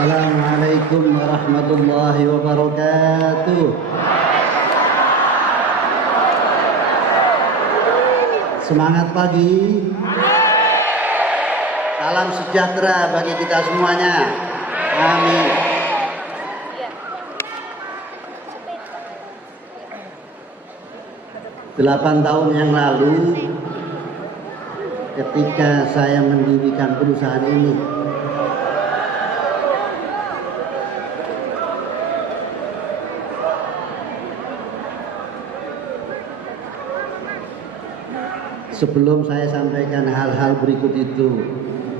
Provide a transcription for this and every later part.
Assalamualaikum warahmatullahi wabarakatuh. Semangat pagi. Salam sejahtera bagi kita semuanya. Amin. Delapan tahun yang lalu, ketika saya mendirikan perusahaan ini, sebelum saya sampaikan hal-hal berikut itu,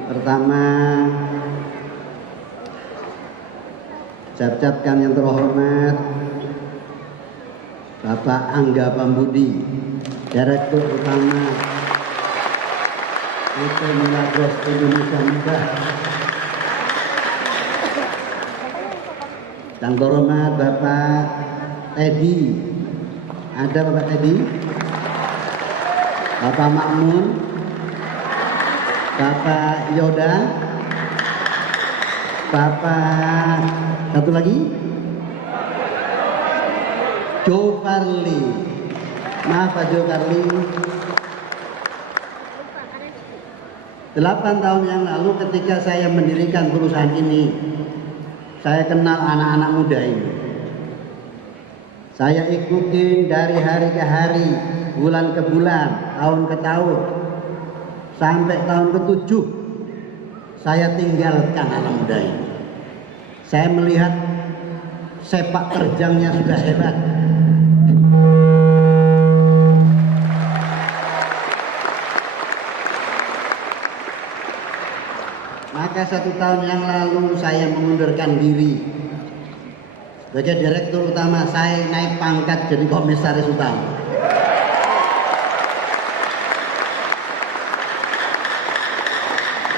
pertama, saya ucapkan yang terhormat Bapak Angga Pambudi, Direktur Utama PT Milagros Indonesia Muda. Yang terhormat Bapak Teddy, ada Bapak Teddy? Bapak Makmun, Bapak Yoda, Bapak satu lagi, Joe Carli. Maaf Pak Joe Carli. 8 tahun yang lalu ketika saya mendirikan perusahaan ini, saya kenal anak-anak muda ini. Saya ikutin dari hari ke hari, bulan ke bulan, tahun ke tahun, sampai tahun ke-7 saya tinggalkan anak muda ini. Saya melihat sepak terjangnya sudah hebat. Maka 1 tahun yang lalu saya mengundurkan diri sebagai direktur utama. Saya naik pangkat jadi komisaris utama.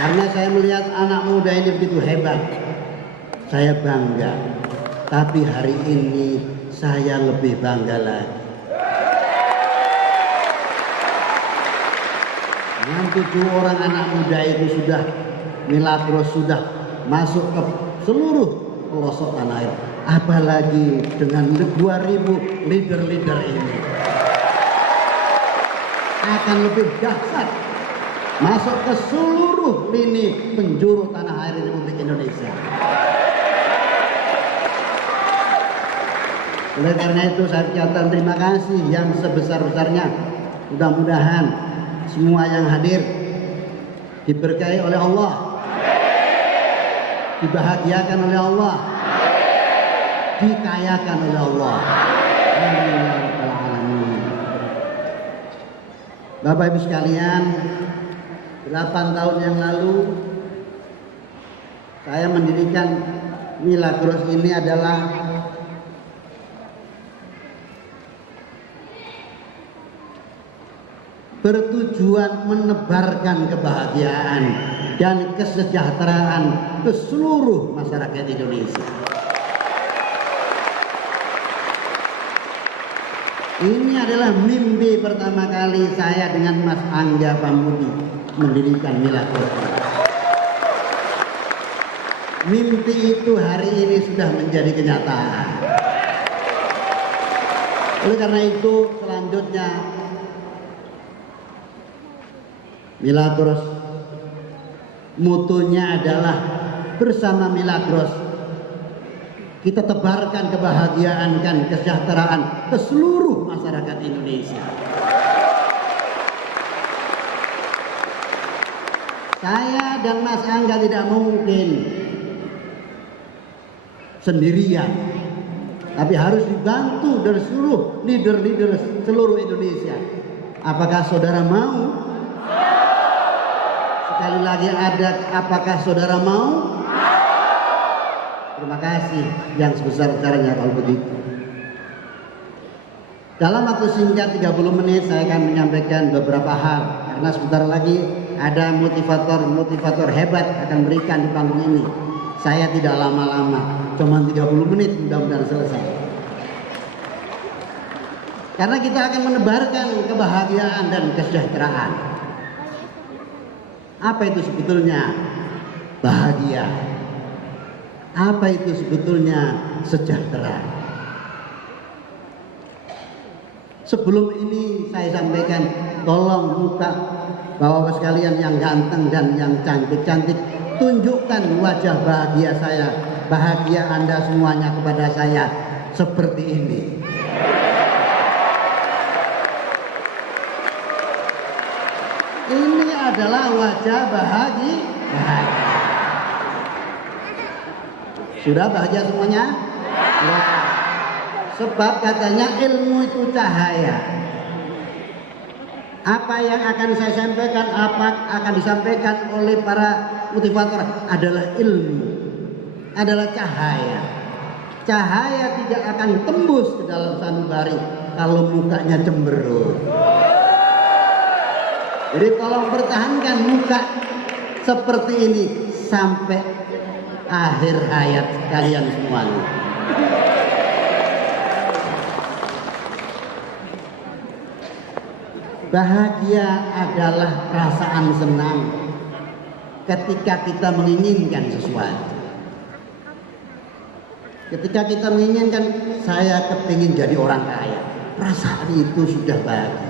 Karena saya melihat anak muda ini begitu hebat, saya bangga. Tapi hari ini saya lebih bangga lagi. Dengan 7 orang anak muda itu sudah Milagros sudah masuk ke seluruh pelosok tanah air. Apalagi dengan 2000 leader-leader ini akan lebih dahsyat, masuk ke seluruh lini penjuru tanah air Republik Indonesia. Oleh karena itu saya ucapkan terima kasih yang sebesar-besarnya. Mudah-mudahan semua yang hadir diberkahi oleh Allah, dibahagiakan oleh Allah, dikayakan oleh Allah. Amin. Bapak Ibu sekalian, 8 tahun yang lalu saya mendirikan Milagros ini adalah bertujuan menebarkan kebahagiaan dan kesejahteraan ke seluruh masyarakat Indonesia. Ini adalah mimpi pertama kali saya dengan Mas Angga Pambudi mendirikan Milagros. Mimpi itu hari ini sudah menjadi kenyataan. Oleh karena itu selanjutnya Milagros mutunya adalah bersama Milagros kita tebarkan kebahagiaan dan kesejahteraan ke seluruh masyarakat Indonesia. Saya dan Mas Angga tidak mungkin sendirian, tapi harus dibantu dari seluruh leader-leader seluruh Indonesia. Apakah saudara mau? Sekali lagi ada, apakah saudara mau? Terima kasih yang sebesar-besarnya kalau begitu. Dalam waktu singkat 30 menit saya akan menyampaikan beberapa hal, karena sebentar lagi ada motivator hebat akan berikan di panggung ini. Saya tidak lama-lama, cuma 30 menit mudah-mudahan selesai. Karena kita akan menebarkan kebahagiaan dan kesejahteraan. Apa itu sebetulnya bahagia? Apa itu sebetulnya sejahtera? Sebelum ini saya sampaikan, tolong buka Bapak-Bapak sekalian yang ganteng dan yang cantik-cantik, tunjukkan wajah bahagia saya, bahagia Anda semuanya kepada saya seperti ini. Ini adalah wajah bahagia. Sudah bahagia semuanya? Ya. Sebab katanya ilmu itu cahaya. Apa yang akan saya sampaikan, apa akan disampaikan oleh para motivator adalah ilmu, adalah cahaya. Cahaya tidak akan tembus ke dalam sanubari kalau mukanya cemberut. Jadi tolong pertahankan muka seperti ini sampai akhir hayat kalian semuanya. Bahagia adalah perasaan senang ketika kita menginginkan sesuatu. Ketika kita menginginkan, saya kepingin jadi orang kaya, perasaan itu sudah bahagia.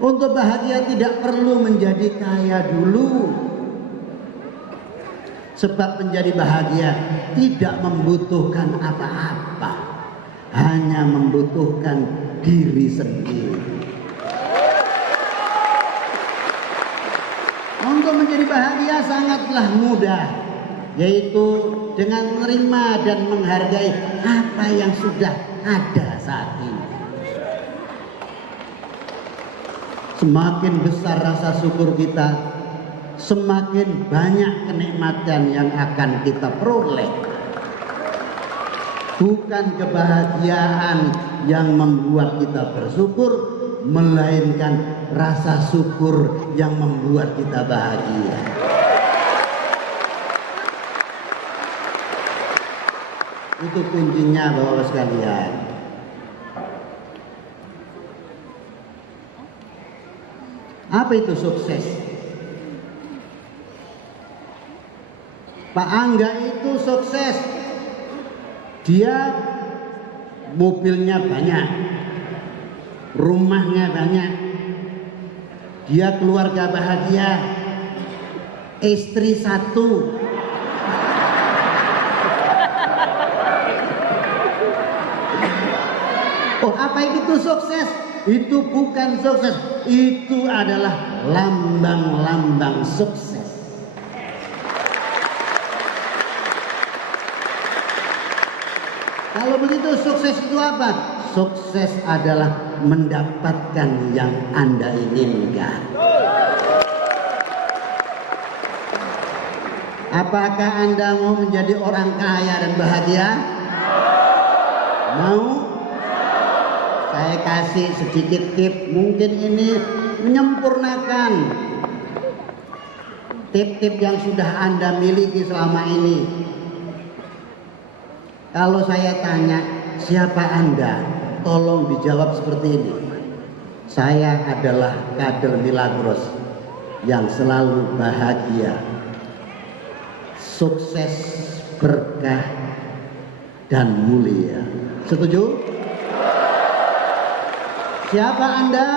Untuk bahagia tidak perlu menjadi kaya dulu. Sebab menjadi bahagia tidak membutuhkan apa-apa. Hanya membutuhkan diri sendiri. Untuk menjadi bahagia sangatlah mudah, yaitu dengan menerima dan menghargai apa yang sudah ada saat ini. Semakin besar rasa syukur kita, semakin banyak kenikmatan yang akan kita peroleh. Bukan kebahagiaan yang membuat kita bersyukur, melainkan rasa syukur yang membuat kita bahagia. Itu kuncinya Bapak sekalian. Apa itu sukses? Pak Angga itu sukses. Dia mobilnya banyak, rumahnya banyak, dia keluarga bahagia, istri satu. Oh, apa itu sukses? Itu bukan sukses, itu adalah lambang-lambang sukses. Kalau begitu sukses itu apa? Sukses adalah mendapatkan yang Anda inginkan. Apakah Anda mau menjadi orang kaya dan bahagia? Mau? Saya kasih sedikit tip, mungkin ini menyempurnakan tip-tip yang sudah Anda miliki selama ini. Kalau saya tanya, siapa Anda? Tolong dijawab seperti ini. Saya adalah kader Milagros yang selalu bahagia, sukses, berkah, dan mulia. Setuju? Siapa Anda?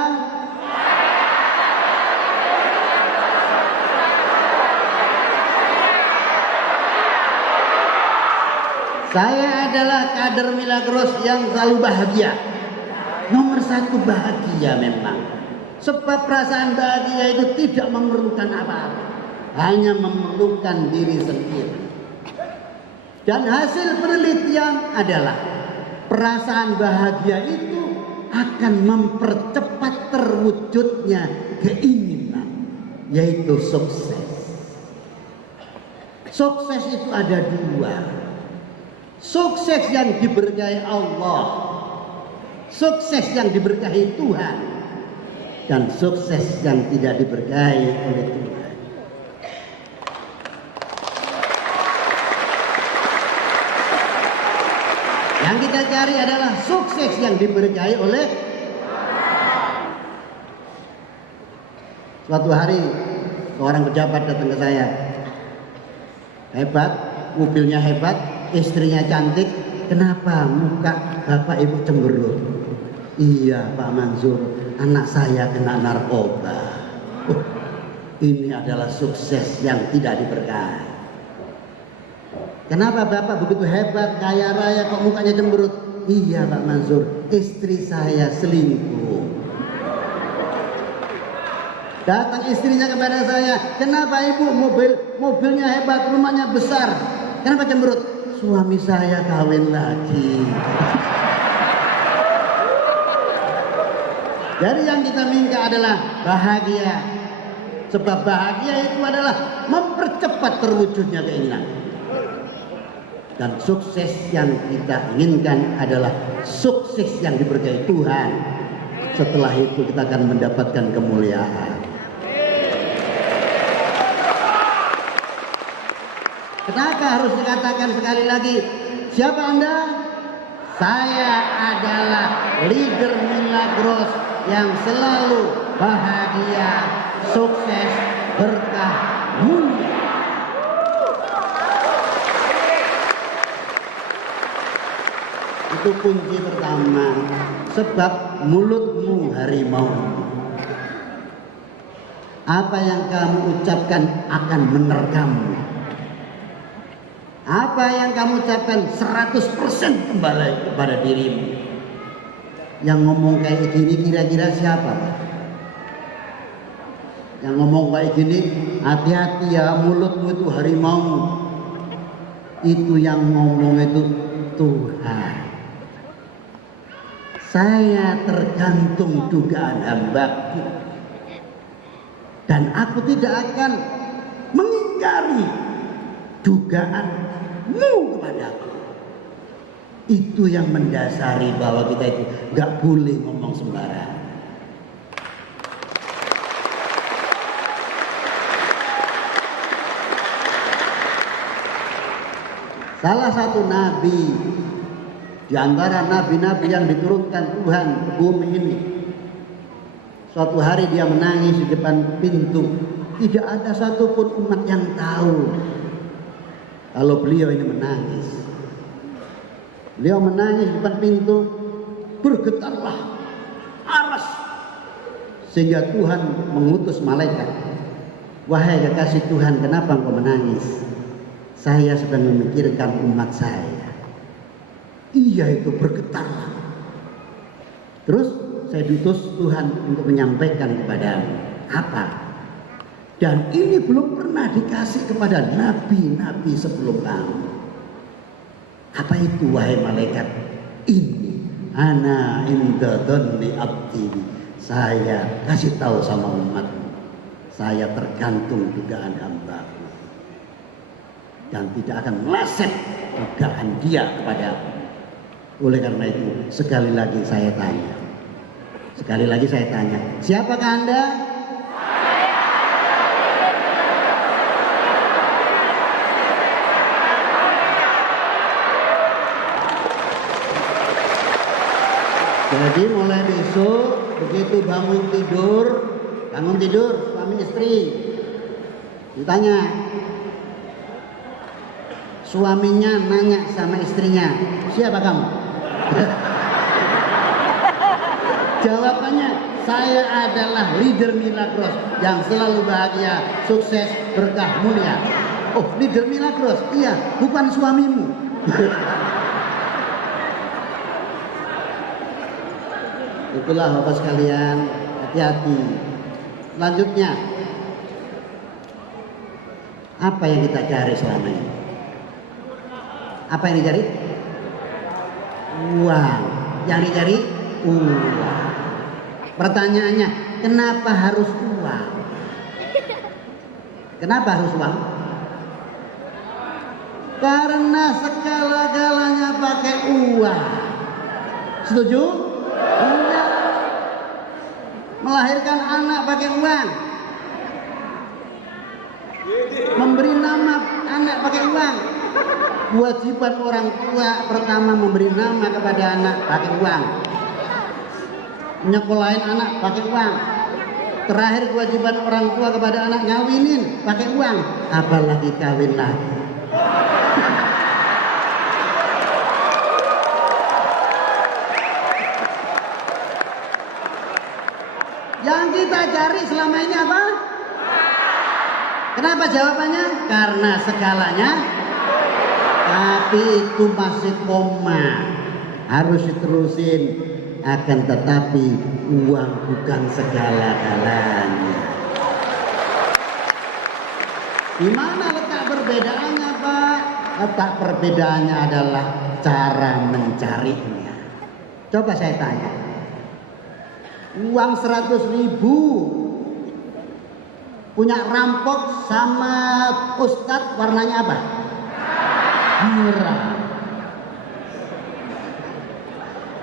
Saya adalah kader Milagros yang selalu bahagia. Nomor satu bahagia memang. Sebab perasaan bahagia itu tidak memerlukan apa-apa. Hanya memerlukan diri sendiri. Dan hasil penelitian adalah perasaan bahagia itu akan mempercepat terwujudnya keinginan, yaitu sukses. Sukses itu ada dua. Sukses yang diberkahi Allah, sukses yang diberkahi Tuhan, dan sukses yang tidak diberkahi oleh Tuhan. Yang kita cari adalah sukses yang diberkahi oleh suatu hari seorang pejabat datang ke saya. Hebat, mobilnya hebat, istrinya cantik, kenapa muka bapak ibu cemberut? Iya Pak Mansur, anak saya kena narkoba. Ini adalah sukses yang tidak diberkahi. Kenapa bapak begitu hebat, kaya raya kok mukanya cemberut? Iya Pak Mansur, istri saya selingkuh. Datang istrinya kepada saya, kenapa ibu mobilnya hebat, rumahnya besar, kenapa cemberut? Suami saya kawin lagi. Jadi yang kita minta adalah bahagia. Sebab bahagia itu adalah mempercepat terwujudnya keinginan. Dan sukses yang kita inginkan adalah sukses yang diberkahi Tuhan. Setelah itu kita akan mendapatkan kemuliaan. Kenapa harus dikatakan sekali lagi, siapa Anda? Saya adalah leader Milagros yang selalu bahagia, sukses, berkah, mulia. Itu kunci pertama. Sebab mulutmu harimau. Apa yang kamu ucapkan akan menerkammu. Apa yang kamu ucapkan 100% kembali kepada dirimu. Yang ngomong kayak gini kira-kira siapa? Yang ngomong kayak gini, hati-hati ya, mulutmu itu harimau. Itu yang ngomong itu Tuhan. Saya tergantung dugaan hambaku. Dan aku tidak akan mengingkari dugaanmu kepadaku. Itu yang mendasari bahwa kita itu gak boleh ngomong sembarangan. Salah satu nabi di antara nabi-nabi yang diturunkan Tuhan ke bumi ini, suatu hari dia menangis di depan pintu. Tidak ada satupun umat yang tahu kalau beliau ini menangis. Beliau menangis di depan pintu, bergetarlah aras, sehingga Tuhan mengutus malaikat. Wahai kekasih Tuhan, kenapa engkau menangis? Saya sedang memikirkan umat saya. Iya, itu bergetarlah. Terus saya diutus Tuhan untuk menyampaikan kepadamu. Apa? Dan ini belum pernah dikasih kepada nabi-nabi sebelum kamu. Apa itu wahai malaikat? Ini ana inda dhanni abdi. Saya kasih tahu sama umatmu. Saya tergantung dugaan hamba-Ku. Dan tidak akan meleset dugaan dia kepada aku. Oleh karena itu sekali lagi saya tanya. Sekali lagi saya tanya, siapakah Anda? Jadi mulai besok begitu bangun tidur suami istri ditanya, suaminya nanya sama istrinya, siapa kamu? Jawabannya, saya adalah leader Milagros yang selalu bahagia, sukses, berkah, mulia. Oh, leader Milagros? Iya, bukan suamimu. Itulah Bapak sekalian, hati-hati. Selanjutnya, apa yang kita cari selama ini? Apa yang dicari? Uang. Yang dicari uang. Pertanyaannya, kenapa harus uang? Kenapa harus uang? Karena segala-galanya pakai uang. Setuju? Enggak. Melahirkan anak pakai uang. Memberi nama anak pakai uang. Kewajiban orang tua pertama memberi nama kepada anak pakai uang. Nyekolahin anak pakai uang. Terakhir kewajiban orang tua kepada anak ngawinin pakai uang. Apalagi kawin lagi. Yang kita cari selama ini apa? Kenapa jawabannya? Karena segalanya. Tapi itu masih koma. Harus diterusin. Akan tetapi uang bukan segala-galanya. Di mana letak perbedaannya, Pak? Letak perbedaannya adalah cara mencarinya. Coba saya tanya. Uang 100.000 punya rampok sama ustadz warnanya apa? Merah.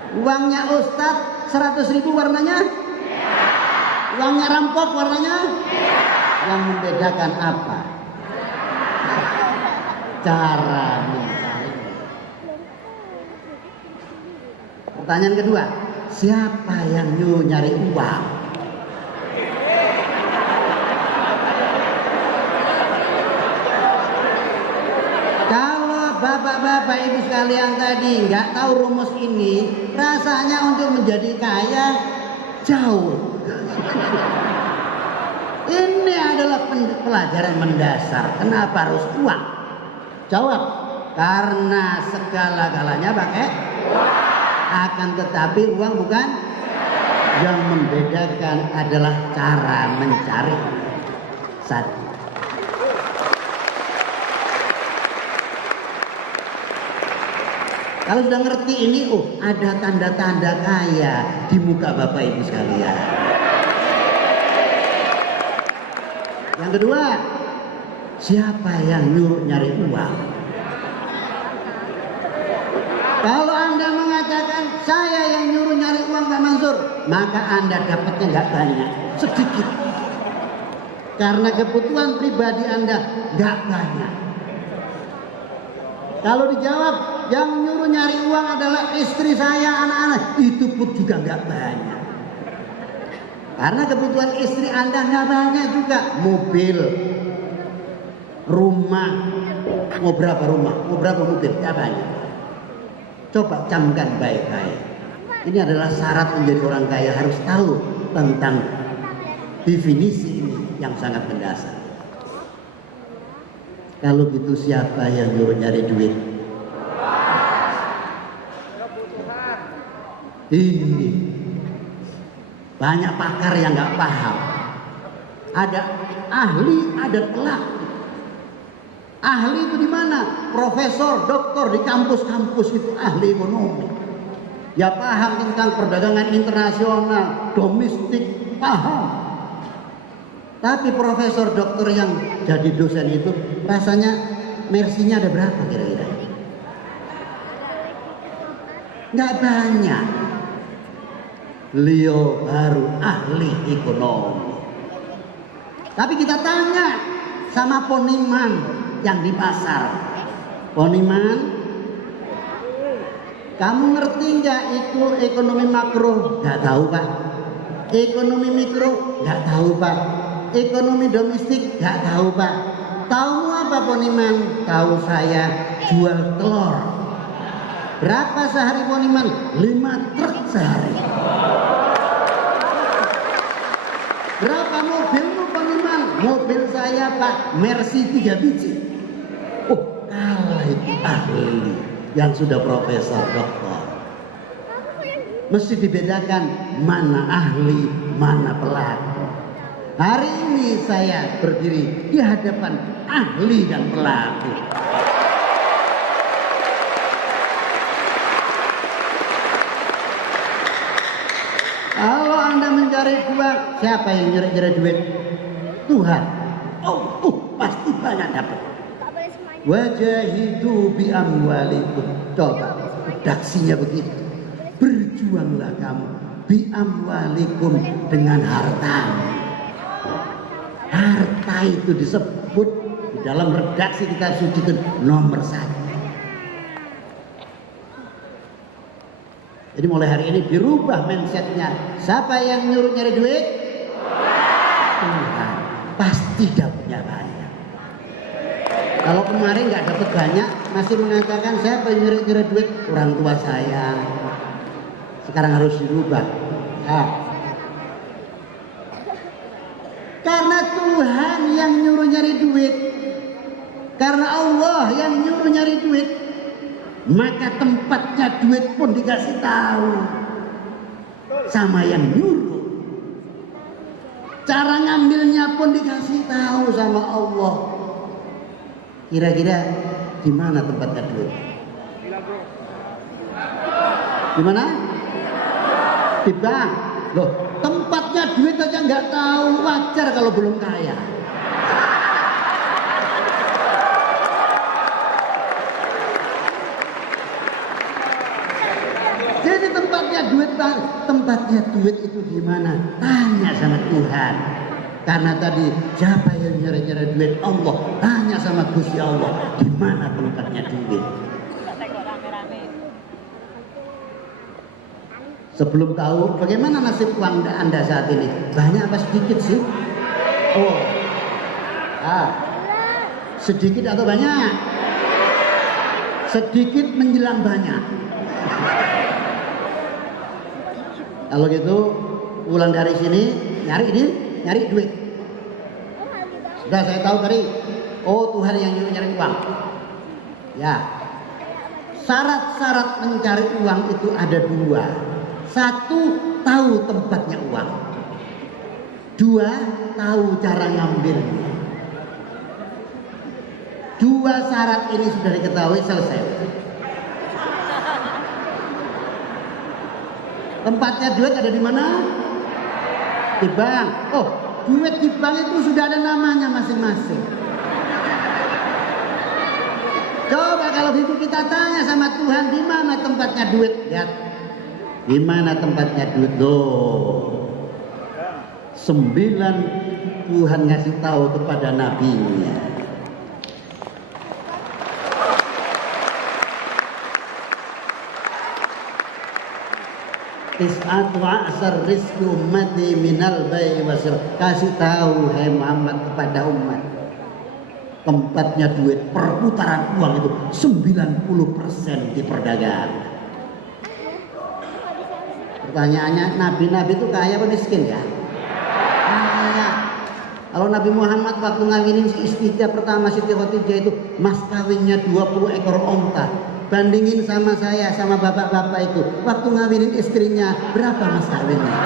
Uangnya ustadz 100.000 warnanya? Uangnya rampok warnanya? Yang membedakan apa? Cara mencari. Pertanyaan kedua, siapa yang nyuruh nyari uang? Kalau bapak-bapak ibu sekalian tadi nggak tahu rumus ini, rasanya untuk menjadi kaya jauh. Ini adalah pelajaran mendasar. Kenapa harus uang? Jawab, karena segala-galanya pakai uang. Akan tetapi uang bukan. Yang membedakan adalah cara mencari. Satu. Kalau sudah ngerti ini, ada tanda-tanda kaya di muka Bapak Ibu sekalian. Yang kedua, siapa yang nyuruh nyari uang? Kalau Anda mengatakan saya yang nyuruh nyari uang Pak Mansur, maka Anda dapatnya nggak banyak, sedikit. Karena kebutuhan pribadi Anda nggak banyak. Kalau dijawab yang nyuruh nyari uang adalah istri saya, anak-anak, itu pun juga nggak banyak. Karena kebutuhan istri Anda nggak banyak juga. Mobil, rumah, mau berapa rumah, mau berapa mobil, nggak banyak. Coba camkan baik-baik. Ini adalah syarat menjadi orang kaya, harus tahu tentang definisi ini yang sangat mendasar. Kalau gitu siapa yang nyuruh nyari duit? Ini banyak pakar yang nggak paham. Ada ahli, ada pelaku. Ahli itu di mana? Profesor, doktor di kampus-kampus itu ahli ekonomi. Dia paham tentang perdagangan internasional, domestik, paham. Tapi profesor, doktor yang jadi dosen itu rasanya mersinya ada berapa kira-kira? Nggak banyak. Beliau baru ahli ekonomi. Tapi kita tanya sama poniman yang di pasar. Poniman, kamu ngerti nggak itu ekonomi makro? Nggak tahu Pak. Ekonomi mikro? Nggak tahu Pak. Ekonomi domestik? Nggak tahu Pak. Tahu apa poniman? Tahu saya jual telur. Berapa sehari poniman? 5 truk sehari. Berapa mobilmu poniman? Mobil saya Pak Mercy 3 biji. Kalah itu ahli yang sudah profesor doktor. Mesti dibedakan mana ahli, mana pelaku. Hari ini saya berdiri di hadapan ahli dan pelaku. cari uang. Siapa yang nyuri duit? Tuhan. Oh, pasti banyak dapat. Wajahidu bi amwalikum. Coba redaksinya begitu. Berjuanglah kamu bi amwalikum dengan harta. Harta itu disebut di dalam redaksi kitab suci itu nomor 1. Jadi mulai hari ini dirubah mindsetnya. Siapa yang nyuruh nyari duit? Tuhan. Pasti dapatnya banyak. Kalau kemarin nggak dapat banyak, masih mengatakan siapa yang nyuruh duit? Orang tua saya. Sekarang harus dirubah. Ya. Karena Tuhan yang nyuruh nyari duit. Karena Allah yang nyuruh nyari duit. Maka tempatnya duit pun dikasih tahu sama yang nyuruh. Cara ngambilnya pun dikasih tahu sama Allah. Kira-kira di mana tempatnya duit? Di mana? Di bank. Loh, tempatnya duit aja nggak tahu, wajar kalau belum kaya. Jadi tempatnya duit itu di mana? Tanya sama Tuhan. Karena tadi siapa yang nyari-nyari duit? Allah. Tanya sama Gusti Allah, di mana tempatnya duit? Sebelum tahu bagaimana nasib uang Anda saat ini? Banyak apa sedikit sih? Oh. Sedikit atau banyak? Sedikit menjelang banyak. Kalau gitu pulang dari sini nyari duit. Sudah saya tahu tadi. Oh, Tuhan yang nyari uang. Ya. Syarat-syarat mencari uang itu ada 2. 1, tahu tempatnya uang. 2, tahu cara ngambilnya. 2 syarat ini sudah diketahui, selesai. Tempatnya duit ada di mana? Di bank. Oh, duit di bank itu sudah ada namanya masing-masing. Coba kalau gitu kita tanya sama Tuhan, di mana tempatnya duit? Lihat. Di mana tempatnya duit? Loh. 9 Tuhan ngasih tahu kepada nabinya. Tis'atu a'sar rizki ummati minal bai wasil. Kasih tahu hai Muhammad kepada umat. Tempatnya duit, perputaran uang itu 90% di perdagangan. Pertanyaannya, nabi-nabi itu kaya apa miskin ya? Kaya. Kalau Nabi Muhammad waktu ngawinin si istrinya pertama Siti Khadijah itu mas kawinnya 20 ekor onta. Bandingin sama saya, sama bapak-bapak itu. Waktu ngawinin istrinya, berapa mas kawinnya?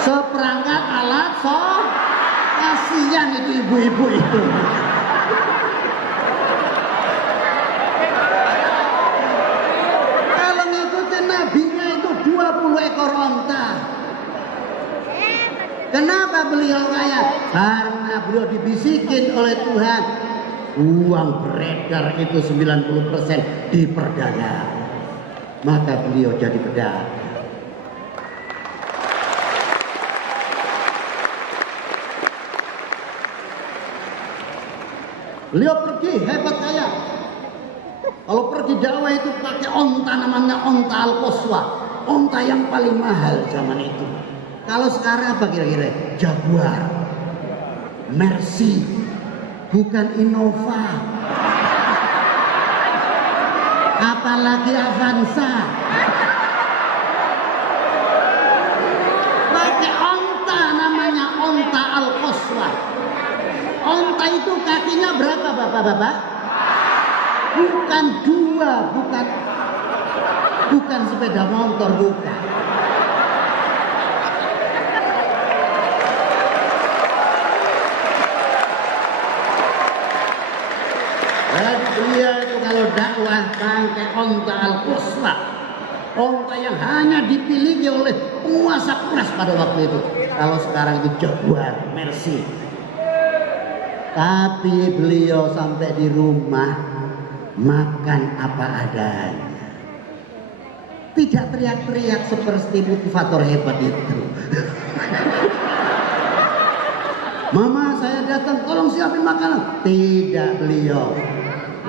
Seperangkat alat kasihan itu ibu-ibu itu. Kalau ngikutin nabinya itu 20 ekor onta. Kenapa beliau kaya? Karena beliau dibisikin oleh Tuhan. Uang beredar itu 90% di perdagangan. Maka beliau jadi pedagang. Beliau pergi hebat kaya. Kalau pergi dakwah itu pakai onta, namanya onta Al-Qaswa. Onta yang paling mahal zaman itu. Kalau sekarang apa kira-kira? Jaguar, Mercy, bukan Innova, apalagi Avanza. Pakai onta, namanya onta Al-Qaswa. Onta itu kakinya berapa bapak-bapak? Bukan 2, bukan sepeda motor, bukan. Dan dia itu kalau dakwah pakai onta Al-Qaswa. onta yang hanya dipiliki oleh penguasa keras pada waktu itu. Kalau sekarang itu Jaguar, Mercy. Tapi beliau sampai di rumah makan apa adanya. Tidak teriak-teriak seperti motivator hebat itu. Mama, saya datang, tolong siapin makanan. Tidak, beliau.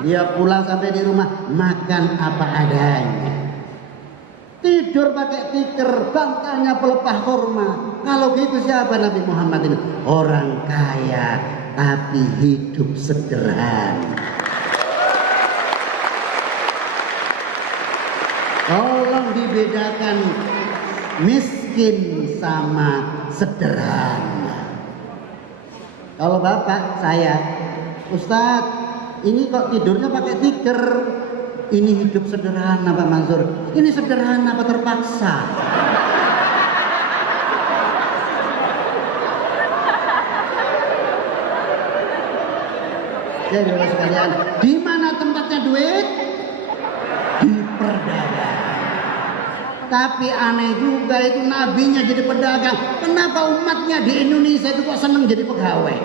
Dia pulang sampai di rumah makan apa adanya. Tidur pakai tikar, bantalnya pelepah kurma. Kalau gitu siapa Nabi Muhammad ini? Orang kaya tapi hidup sederhana. Tolong dibedakan miskin sama sederhana. Kalau bapak saya, Ustadz, ini kok tidurnya pakai tikar? Ini hidup sederhana Pak Mansur. Ini sederhana apa terpaksa? Jadi sekalian, di mana tempatnya duit? Di perdagangan. Tapi aneh juga itu nabinya jadi pedagang. Kenapa umatnya di Indonesia itu kok seneng jadi pegawai?